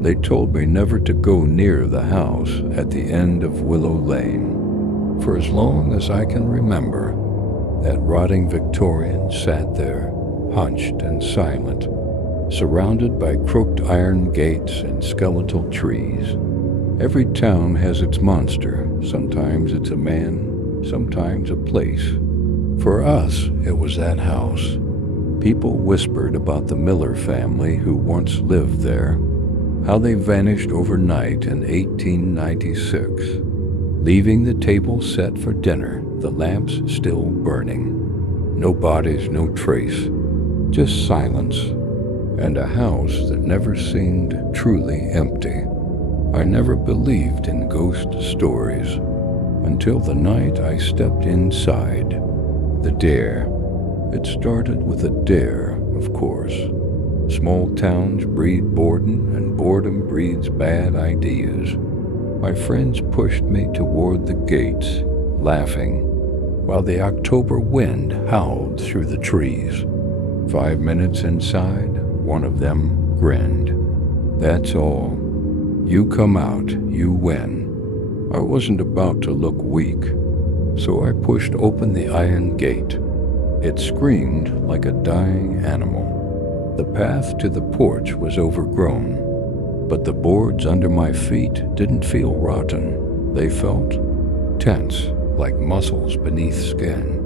They told me never to go near the house at the end of Willow Lane. For as long as I can remember, that rotting Victorian sat there, hunched and silent, surrounded by crooked iron gates and skeletal trees. Every town has its monster. Sometimes it's a man, sometimes a place. For us, it was that house. People whispered about the Miller family who once lived there, how they vanished overnight in 1896, leaving the table set for dinner, the lamps still burning. No bodies, no trace, just silence, and a house that never seemed truly empty. I never believed in ghost stories until the night I stepped inside. The dare. It started with a dare, of course. Small towns breed boredom, and boredom breeds bad ideas. My friends pushed me toward the gates, laughing, while the October wind howled through the trees. 5 minutes inside, one of them grinned. "That's all. You come out, you win." I wasn't about to look weak, so I pushed open the iron gate. It screamed like a dying animal. The path to the porch was overgrown, but the boards under my feet didn't feel rotten. They felt tense, like muscles beneath skin.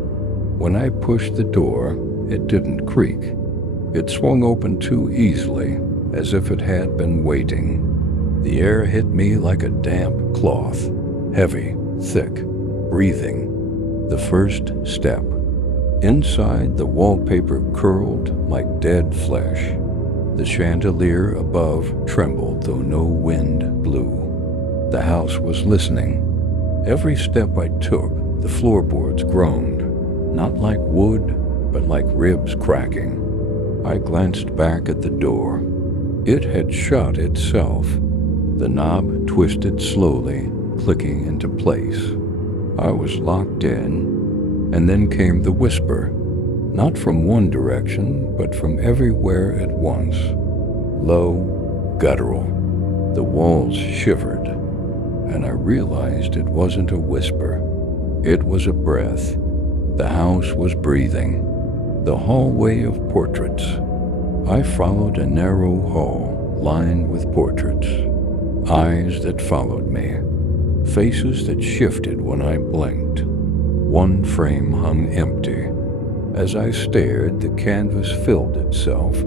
When I pushed the door, it didn't creak. It swung open too easily, as if it had been waiting. The air hit me like a damp cloth, heavy, thick, breathing. The first step. Inside, the wallpaper curled like dead flesh. The chandelier above trembled though no wind blew. The house was listening. Every step I took, the floorboards groaned, not like wood, but like ribs cracking. I glanced back at the door. It had shut itself. The knob twisted slowly, clicking into place. I was locked in. And then came the whisper, not from one direction, but from everywhere at once. Low, guttural. The walls shivered, and I realized it wasn't a whisper. It was a breath. The house was breathing. The hallway of portraits. I followed a narrow hall lined with portraits. Eyes that followed me. Faces that shifted when I blinked. One frame hung empty. As I stared, the canvas filled itself,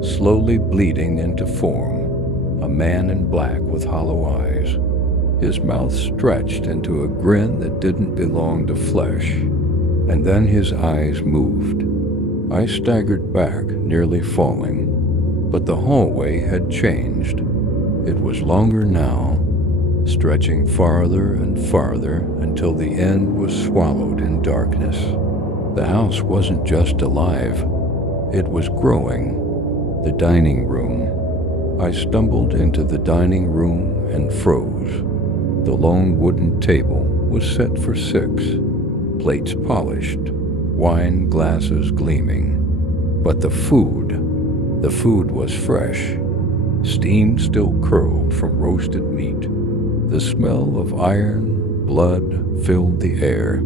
slowly bleeding into form. A man in black with hollow eyes. His mouth stretched into a grin that didn't belong to flesh. And then his eyes moved. I staggered back, nearly falling. But the hallway had changed. It was longer now, stretching farther and farther until the end was swallowed in darkness. The house wasn't just alive, it was growing. The dining room. I stumbled into the dining room and froze. The long wooden table was set for 6, plates polished, wine glasses gleaming. But the food was fresh. Steam still curled from roasted meat. The smell of iron, blood filled the air.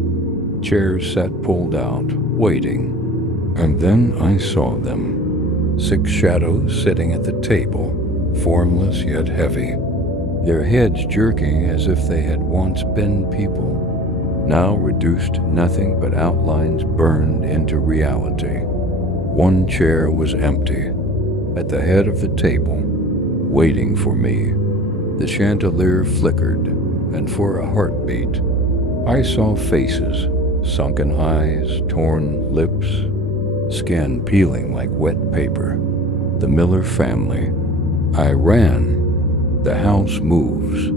Chairs sat pulled out, waiting. And then I saw them. 6 shadows sitting at the table, formless yet heavy. Their heads jerking as if they had once been people, now reduced to nothing but outlines burned into reality. One chair was empty, at the head of the table, waiting for me. The chandelier flickered, and for a heartbeat, I saw faces, sunken eyes, torn lips, skin peeling like wet paper. The Miller family. I ran. The house moves.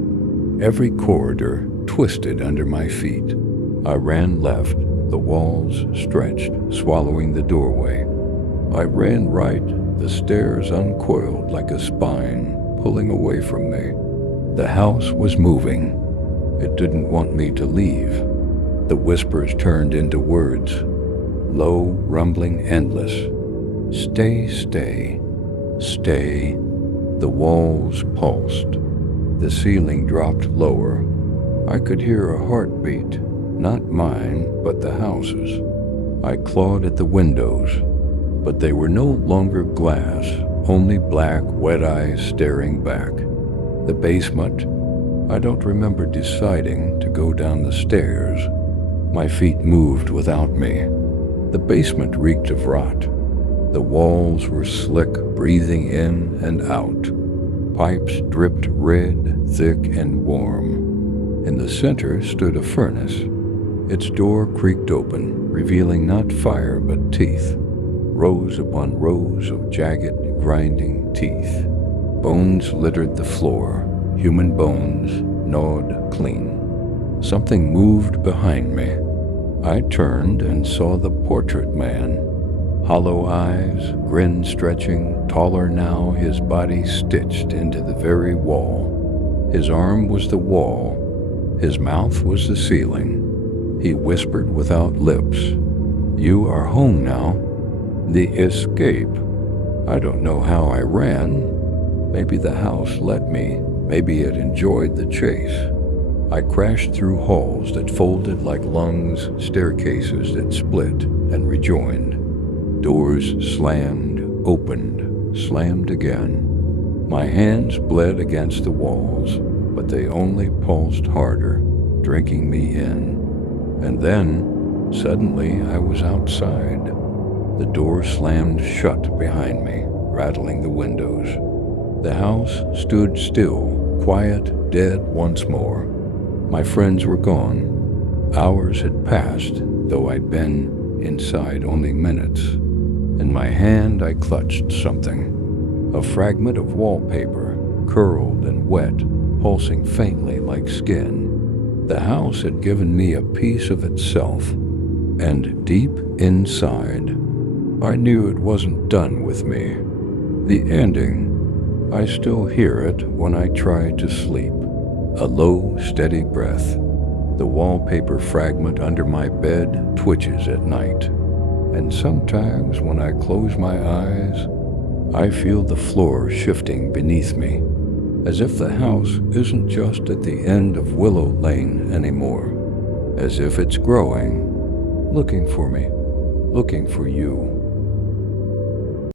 Every corridor twisted under my feet. I ran left, the walls stretched, swallowing the doorway. I ran right, the stairs uncoiled like a spine, pulling away from me. The house was moving. It didn't want me to leave. The whispers turned into words, low, rumbling, endless. Stay, stay, stay. The walls pulsed. The ceiling dropped lower. I could hear a heartbeat, not mine, but the house's. I clawed at the windows, but they were no longer glass, only black, wet eyes staring back. The basement, I don't remember deciding to go down the stairs. My feet moved without me. The basement reeked of rot. The walls were slick, breathing in and out. Pipes dripped red, thick, and warm. In the center stood a furnace. Its door creaked open, revealing not fire but teeth. Rows upon rows of jagged, grinding teeth. Bones littered the floor, human bones, gnawed clean. Something moved behind me. I turned and saw the portrait man. Hollow eyes, grin stretching, taller now, his body stitched into the very wall. His arm was the wall. His mouth was the ceiling. He whispered without lips, "You are home now." The escape. I don't know how I ran. Maybe the house let me. Maybe it enjoyed the chase. I crashed through halls that folded like lungs, staircases that split and rejoined. Doors slammed, opened, slammed again. My hands bled against the walls, but they only pulsed harder, drinking me in. And then, suddenly, I was outside. The door slammed shut behind me, rattling the windows. The house stood still, quiet, dead once more. My friends were gone. Hours had passed, though I'd been inside only minutes. In my hand, I clutched something. A fragment of wallpaper, curled and wet, pulsing faintly like skin. The house had given me a piece of itself, and deep inside, I knew it wasn't done with me. The ending, I still hear it when I try to sleep. A low, steady breath. The wallpaper fragment under my bed twitches at night. And sometimes when I close my eyes, I feel the floor shifting beneath me, as if the house isn't just at the end of Willow Lane anymore, as if it's growing, looking for me, looking for you.